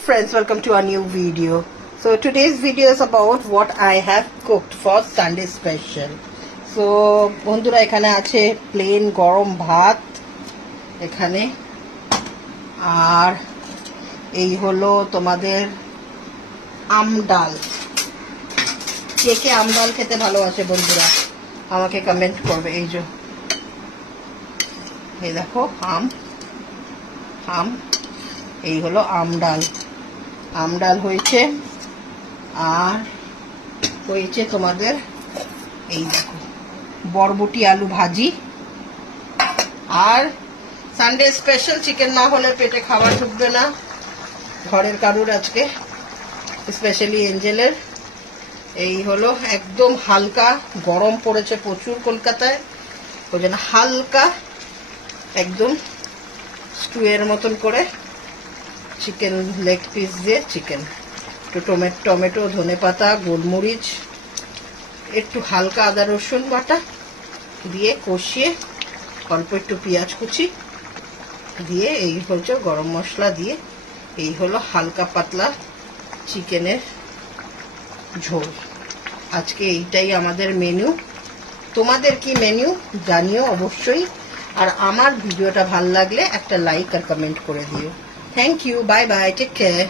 friends, welcome to a new video. So today's video is about what I have cooked for Sunday special. So বন্ধুরা এখানে আছে plane গরম ভাত এখানে, আর এই হলো তোমাদের আম ডাল। কে কে আম ডাল খেতে ভালোবাসে বন্ধুরা আমাকে কমেন্ট করবে। এই যে এই দেখো আম এই হলো আম ডাল হয়েছে, আর হয়েছে তোমাদের এই দেখো বরবটি আলু ভাজি। আর সানডে স্পেশাল চিকেন না হলে পেটে খাবার ঢুকবে না ঘরের কারুর আজকে, স্পেশালি এঞ্জেলের। এই হলো একদম হালকা, গরম পড়েছে প্রচুর কলকাতায়, ওই জন্য হালকা একদম স্টুয়ের মতন করে চিকেন লেগ পিস দিয়ে চিকেন, একটু টমেটো ধনে পাতা গোলমরিচ একটু হালকা আদা রসুন বাটা দিয়ে কষিয়ে অল্প একটু পেঁয়াজ কুচি দিয়ে এই হচ্ছে গরম মশলা দিয়ে এই হলো হালকা পাতলা চিকেনের ঝোল। আজকে এইটাই আমাদের মেনু। তোমাদের কি মেনু জানিও অবশ্যই, আর আমার ভিডিওটা ভালো লাগলে একটা লাইক আর কমেন্ট করে দিও। Thank you, bye bye, take care.